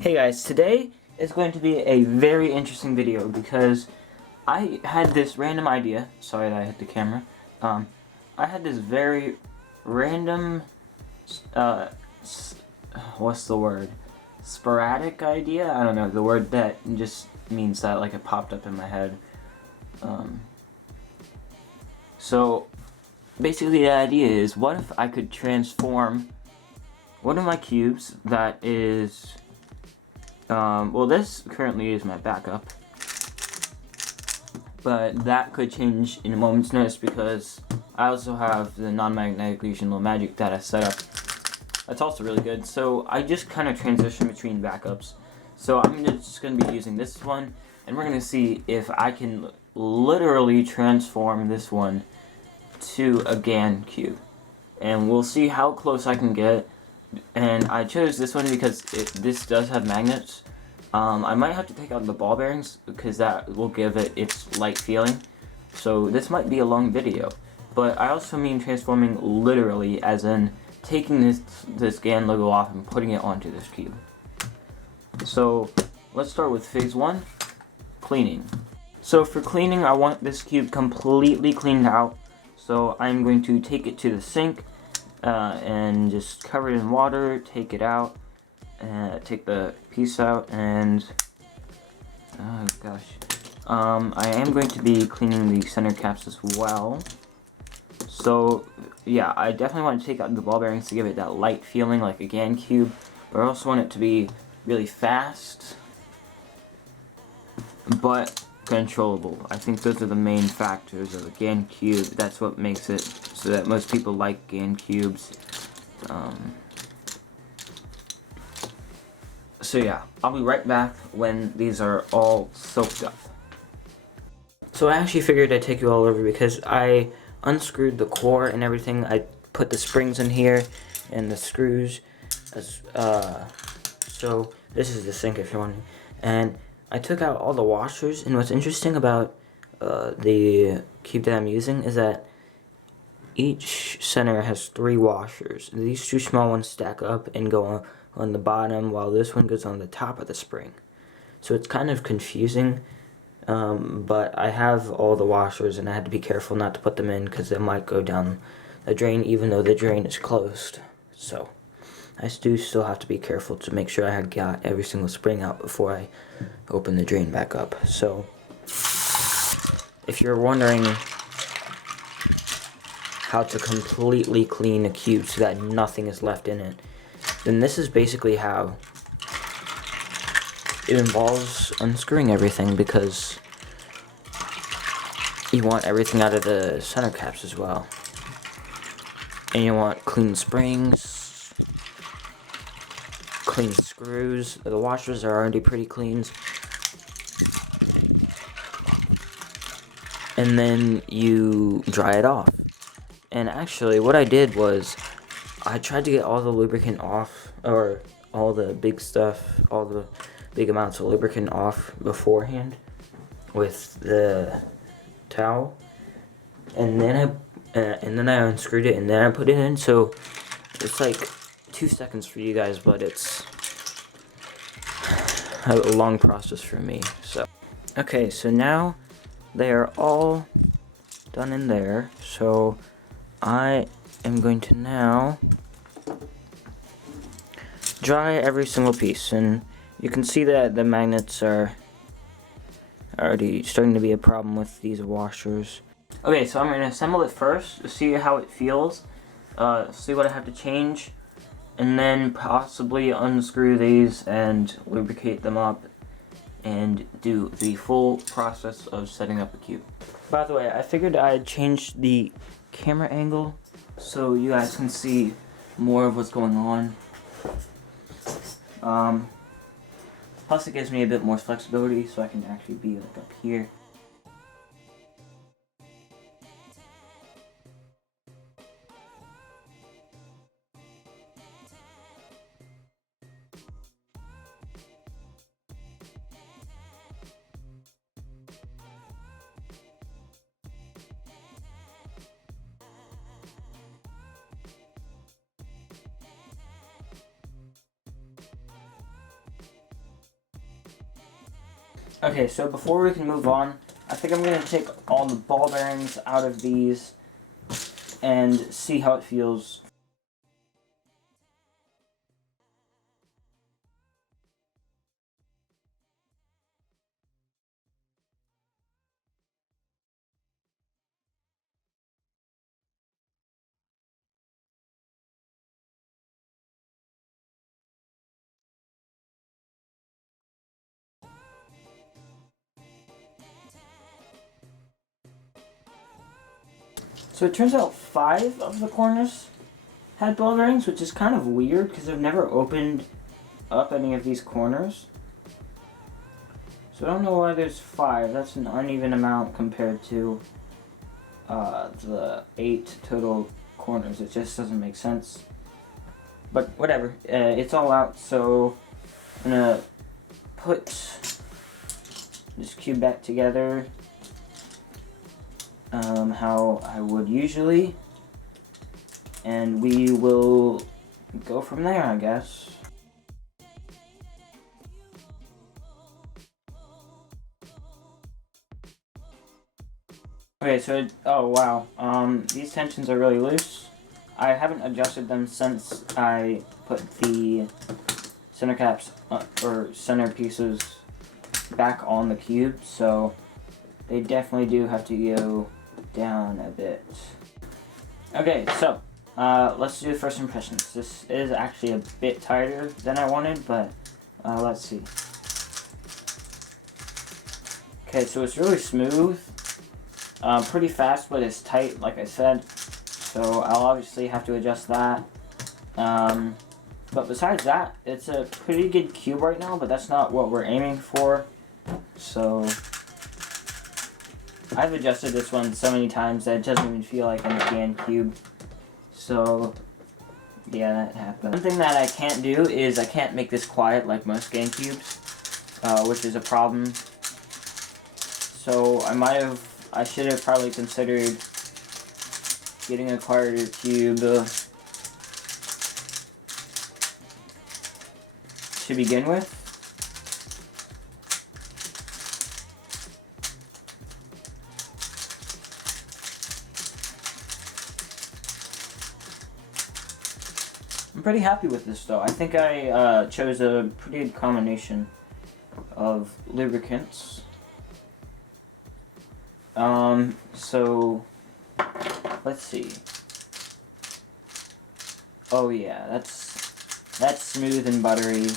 Hey guys, today is going to be a very interesting video because I had this random idea. Sorry that I hit the camera. I had this very random, what's the word? Sporadic idea? I don't know, the word that just means that like it popped up in my head. So basically the idea is, what if I could transform one of my cubes that is well, this currently is my backup, but that could change in a moment's notice because I also have the non-magnetic Yuxin Huanglong magic data set up. That's also really good. So I just kind of transition between backups. So I'm just going to be using this one, and we're going to see if I can literally transform this one to a Gan cube. And we'll see how close I can get. And I chose this one because this does have magnets. I might have to take out the ball bearings because that will give it its light feeling. So this might be a long video. But I also mean transforming literally, as in taking this GAN logo off and putting it onto this cube. So let's start with phase 1, cleaning. So for cleaning, I want this cube completely cleaned out. So I'm going to take it to the sink and just cover it in water, take it out, take the piece out, and oh gosh, I am going to be cleaning the center caps as well. So yeah, I definitely want to take out the ball bearings to give it that light feeling like a GAN cube, but I also want it to be really fast but controllable. I think those are the main factors of a GAN cube. That's what makes it so that most people like GAN cubes. So yeah, I'll be right back when these are all soaked up. So I actually figured I'd take you all over because I unscrewed the core and everything. I put the springs in here and the screws. So this is the sink if you're wondering. And I took out all the washers, and what's interesting about the cube that I'm using is that each center has 3 washers. These 2 small ones stack up and go on the bottom, while this one goes on the top of the spring. So it's kind of confusing, but I have all the washers, and I had to be careful not to put them in because they might go down the drain even though the drain is closed. So I do still have to be careful to make sure I got every single spring out before I open the drain back up. So if you're wondering how to completely clean a cube so that nothing is left in it, then this is basically how. It involves unscrewing everything because you want everything out of the center caps as well. And you want clean springs, clean screws. The washers are already pretty clean. And then you dry it off. And actually what I did was I tried to get all the lubricant off, or all the big stuff, all the big amounts of lubricant off beforehand with the towel, and then I unscrewed it and then I put it in. So it's like 2 seconds for you guys, but it's a long process for me. So okay, so now they are all done in there. So I am going to now dry every single piece, and you can see that the magnets are already starting to be a problem with these washers. Okay, so I'm going to assemble it first to see how it feels, see what I have to change, and then possibly unscrew these and lubricate them up and do the full process of setting up a cube. By the way, I figured I'd change the camera angle so you guys can see more of what's going on. Plus it gives me a bit more flexibility so I can actually be like up here. Okay, so before we can move on, I think I'm going to take all the ball bearings out of these and see how it feels. So it turns out 5 of the corners had ball bearings, which is kind of weird because I've never opened up any of these corners. So I don't know why there's 5. That's an uneven amount compared to the 8 total corners. It just doesn't make sense. But whatever, it's all out, so I'm gonna put this cube back together how I would usually, and we will go from there, I guess. Okay, so oh wow, these tensions are really loose. I haven't adjusted them since I put the center caps or center pieces back on the cube, so they definitely do have to go down a bit. Okay, so let's do first impressions. This is actually a bit tighter than I wanted, but let's see. Okay, so it's really smooth, pretty fast, but it's tight, like I said. So I'll obviously have to adjust that. But besides that, it's a pretty good cube right now, but that's not what we're aiming for. So I've adjusted this one so many times that it doesn't even feel like a Gan cube. So yeah, that happened. One thing that I can't do is I can't make this quiet like most Gan cubes, which is a problem. So I should have probably considered getting a quieter cube to begin with. I'm pretty happy with this though. I think I chose a pretty good combination of lubricants. So let's see. Oh yeah, that's smooth and buttery.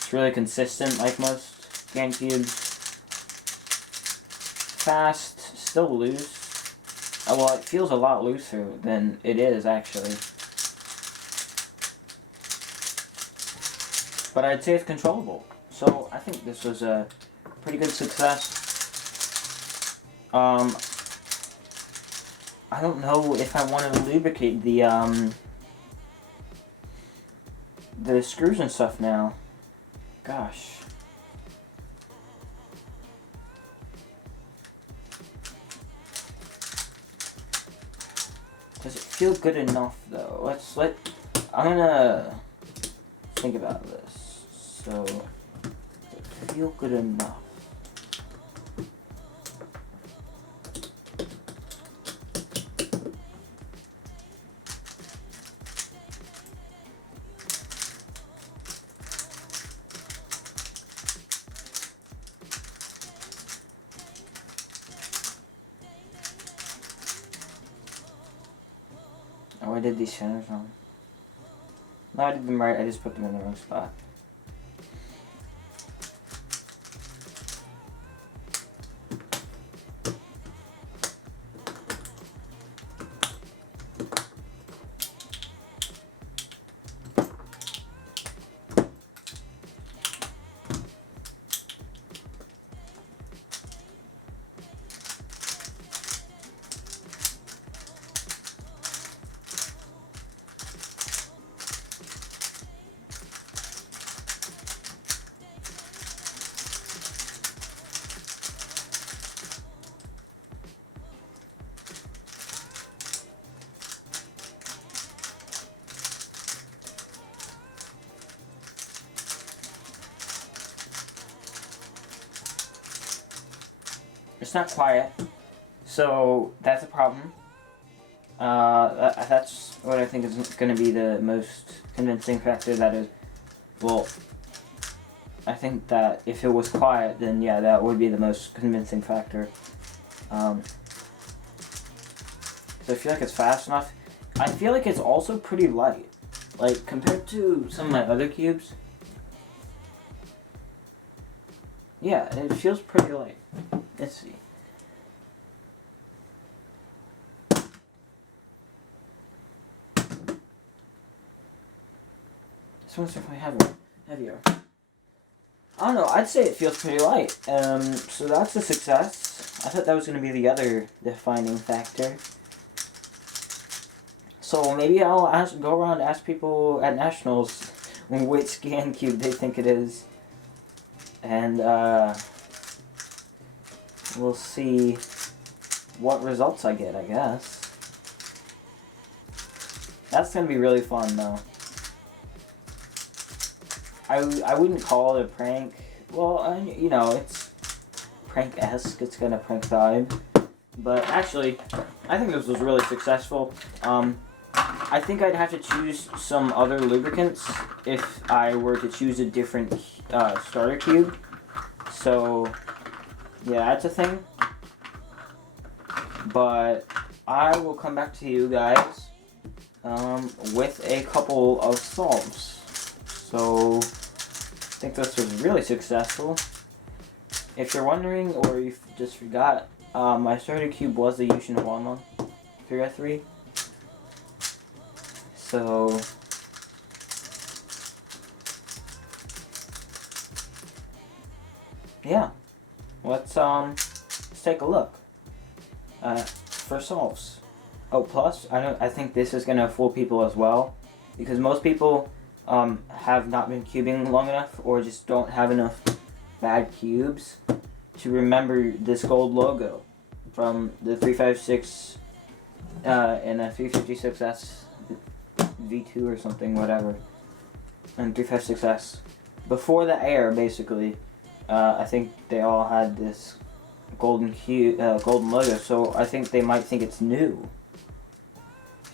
It's really consistent like most Gan cubes. Fast, still loose. Well, it feels a lot looser than it is actually. But I'd say it's controllable. So I think this was a pretty good success. I don't know if I want to lubricate the screws and stuff now. Gosh. Does it feel good enough though? I'm gonna think about this. So, does it feel good enough? Oh, I did these centers wrong. No, I did them right, I just put them in the wrong spot. It's not quiet, so that's a problem. That's what I think is going to be the most convincing factor. That is, well, I think that if it was quiet, then yeah, that would be the most convincing factor. So I feel like it's fast enough. I feel like it's also pretty light. Like, compared to some of my other cubes. Yeah, it feels pretty light. Let's see. This one's definitely heavier. I don't know, I'd say it feels pretty light. So that's a success. I thought that was going to be the other defining factor. So maybe I'll go around and ask people at Nationals which Gan Cube they think it is. And we'll see what results I get, I guess. That's going to be really fun, though. I wouldn't call it a prank. Well, you know, it's prank-esque. It's got a prank vibe. But actually, I think this was really successful. I think I'd have to choose some other lubricants if I were to choose a different starter cube. So, yeah, that's a thing. But I will come back to you guys with a couple of solves. So, I think this was really successful. If you're wondering, or you just forgot, my starter cube was the Yuxin Huanglong 3x3. So, yeah, let's take a look for solves. Oh, plus I think this is gonna fool people as well, because most people have not been cubing long enough, or just don't have enough bad cubes to remember this gold logo from the 356 and a 356S V2 or something, whatever, and 356S. Before the Air, basically, I think they all had this golden logo, so I think they might think it's new.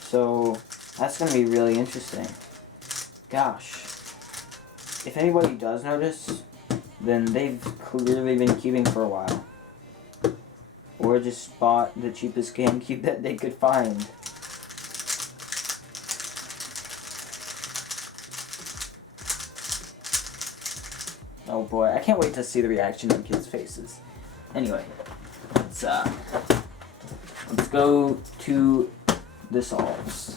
So that's gonna be really interesting. Gosh, if anybody does notice, then they've clearly been cubing for a while, or just bought the cheapest Gan Cube that they could find. Oh boy, I can't wait to see the reaction on kids' faces. Anyway, let's go to the solves.